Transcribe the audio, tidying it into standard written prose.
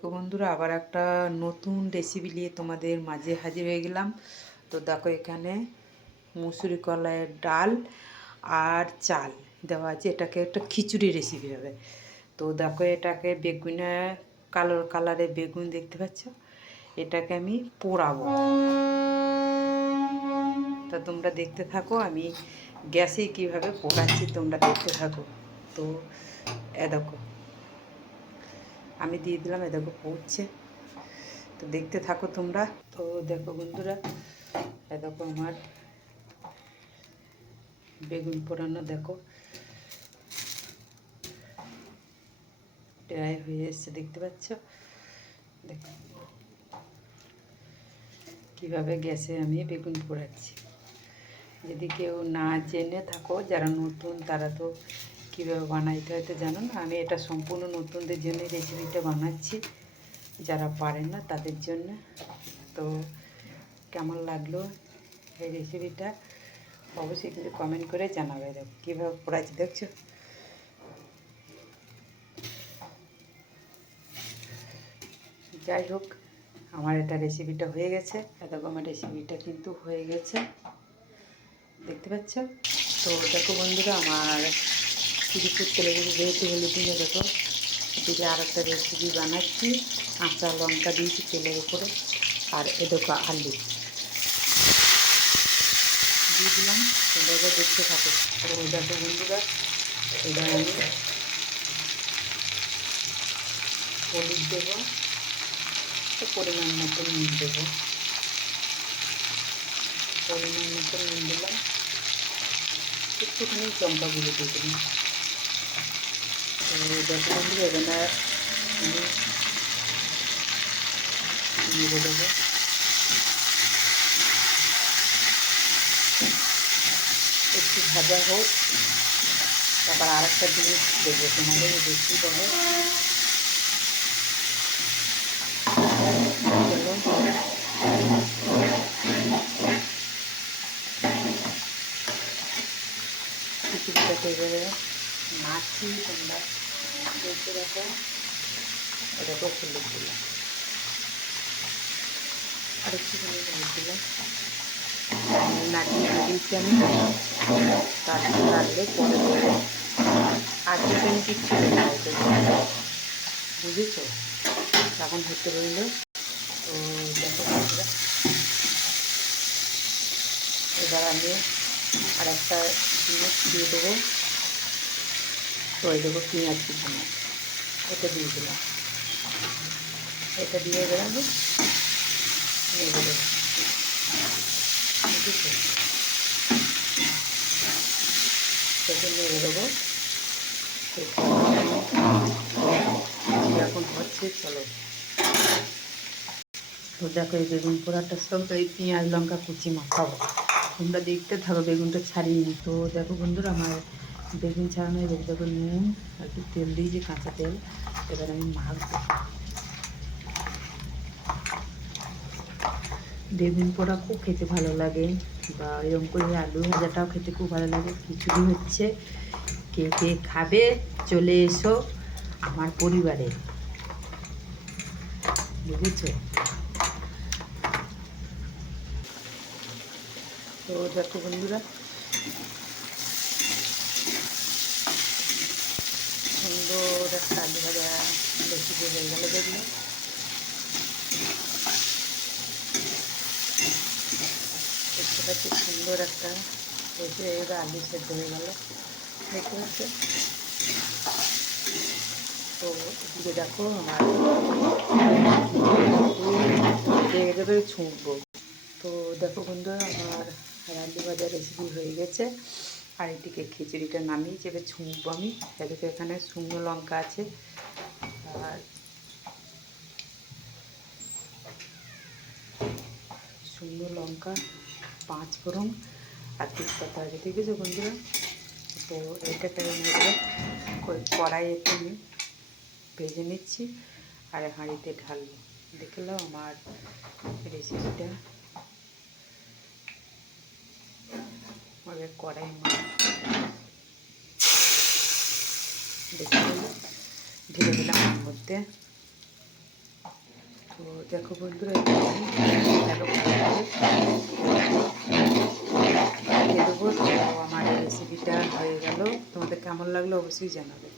তো বন্ধুরা আবার একটা নতুন রেসিপি নিয়ে তোমাদের মাঝে হাজির হয়ে গেলাম। তো দেখো এখানে মুসুরি কলাইয়ের ডাল আর চাল দেওয়া আছে, এটাকে একটা খিচুড়ি রেসিপি হবে। তো দেখো এটাকে বেগুনে কালো কালারের বেগুন দেখতে পাচ্ছ, এটাকে আমি পোড়াবো। তা তোমরা দেখতে থাকো, আমি গ্যাসে কিভাবে পোড়াচ্ছি তোমরা দেখতে থাকো। তো দেখো আমি দিয়ে দিলাম, দেখো পড়ছে, তো দেখতে থাকো তোমরা। তো দেখো বন্ধুরা, দেখো আমার বেগুন পোড়ানো দেখো ড্রাই হয়ে এসছে, দেখতে পাচ্ছ। দেখো কীভাবে গ্যাসে আমি বেগুন পোড়াচ্ছি। যদি কেউ না জেনে থাকো, যারা নতুন তারা তো কীভাবে বানাইতে হয়তো জানো না। আমি এটা সম্পূর্ণ নতুনদের জন্য রেসিপিটা বানাচ্ছি, যারা পারেন না তাদের জন্য। তো কেমন লাগলো এই রেসিপিটা অবশ্যই কিন্তু কমেন্ট করে জানাবে। দেখো কীভাবে পোড়াচ্ছি, দেখছো। যাই হোক, আমার এটা রেসিপিটা হয়ে গেছে। দেখো আমার রেসিপিটা কিন্তু হয়ে গেছে, দেখতে পাচ্ছ। তো দেখো বন্ধুরা, আমার তিরিপুর তেলে যেহেতু হলুদ দিয়ে দেখো এদিকে আর একটা রেসিপি বানাচ্ছি। কাঁচা লঙ্কা দিয়েছি তেলের উপরে, আর এ দেখো আলু দিয়ে দিলাম। তোমরা দেখতে থাকো। তো দেখো বন্ধুরা, এবার আমি হলুদ দেবো, তো পরিমাণ মতো নুন দেবো, পরিমাণ মতো নুন দিলাম, একটুখানি লঙ্কা গুঁড়ো দিয়ে দিলাম। তো দেখো বন্ধুরা, এবার আমি নেড়ে দেবো। একটু ভাজা হোক, তারপর আর একটা জিনিস দেবো তোমাদের বেশি দেবো। খিচুড়িটাকে এবারে নাড়ছি, তোমরা দেখতে দেখো। এটাকে হলুদ দিলাম, আর একটুখানি হলুদ দিলাম, নাড়িয়ে দিয়েছি আমি। তারপরে নাড়লে পরে দেবো আর চিকেন কিচ্ছু দেবো, বুঝেছো। তখন হতে রইল। তো দেখো বন্ধুরা, এবার আমি আর একটা জিনিস দিয়ে দেবো। তো এই দেবো পেঁয়াজ কুচানো, এটা দিয়ে দিলাম। এটা দিয়ে এবার আমি নেড়ে দেবো, বুঝেছো। সেটা নেড়ে দেবো। এখন হচ্ছে, চলো। তো দেখো এই বেগুন পোড়াটার সঙ্গে এই পেঁয়াজ লঙ্কা কুচি মাখাবো, তোমরা দেখতে থাকো। বেগুনটা ছাড়িয়ে নি। তো দেখো বন্ধুরা, আমার বেগুন ছাড়ানো হয়ে গেছে। দেখো নুন আর একটু তেল দিয়েছি, কাঁচা তেল। এবার আমি মাখবো। বেগুন পোড়া খুব খেতে ভালো লাগে, বা এরকম করে আলু ভাজাটাও খেতে খুব ভালো লাগে। খিচুড়ি হচ্ছে, কে কে খাবে চলে এসো আমার পরিবারে, বুঝেছো। তো দেখো বন্ধুরা, সুন্দর একটা আলু ভাজা রেসিপি হয়ে গেল। দেখলো, দেখতে পাচ্ছি সুন্দর একটা এসে এবার আলু সেদ্ধ হয়ে গেল, দেখতে পাচ্ছে। তো এদিকে দেখো আমার এভাবে ছুঁকবো। তো দেখো বন্ধুরা, আমার আলু ভাজা রেসিপি হয়ে গেছে। আর এদিকে খিচুড়িটা নামিয়ে চেপে ছুঁকবো আমি। এদিকে এখানে শুকনো লঙ্কা আছে, আর শুকনো লঙ্কা, 5 ফোড়ন আর তেজপাতা আছে, ঠিক আছে বন্ধুরা। তো এটাকে কড়াইতে আমি ভেজে নিচ্ছি, আর হাঁড়িতে ঢালবো। দেখলো আমার রেসিপিটা। কড়াই দেখে ঢেলে দিলাম এর মধ্যে। তো দেখো বন্ধুরা, দেখো খেয়ে দেবো। তো আমার এই রেসিপিটা হয়ে গেল, তোমাদের কেমন লাগলো অবশ্যই জানাবে।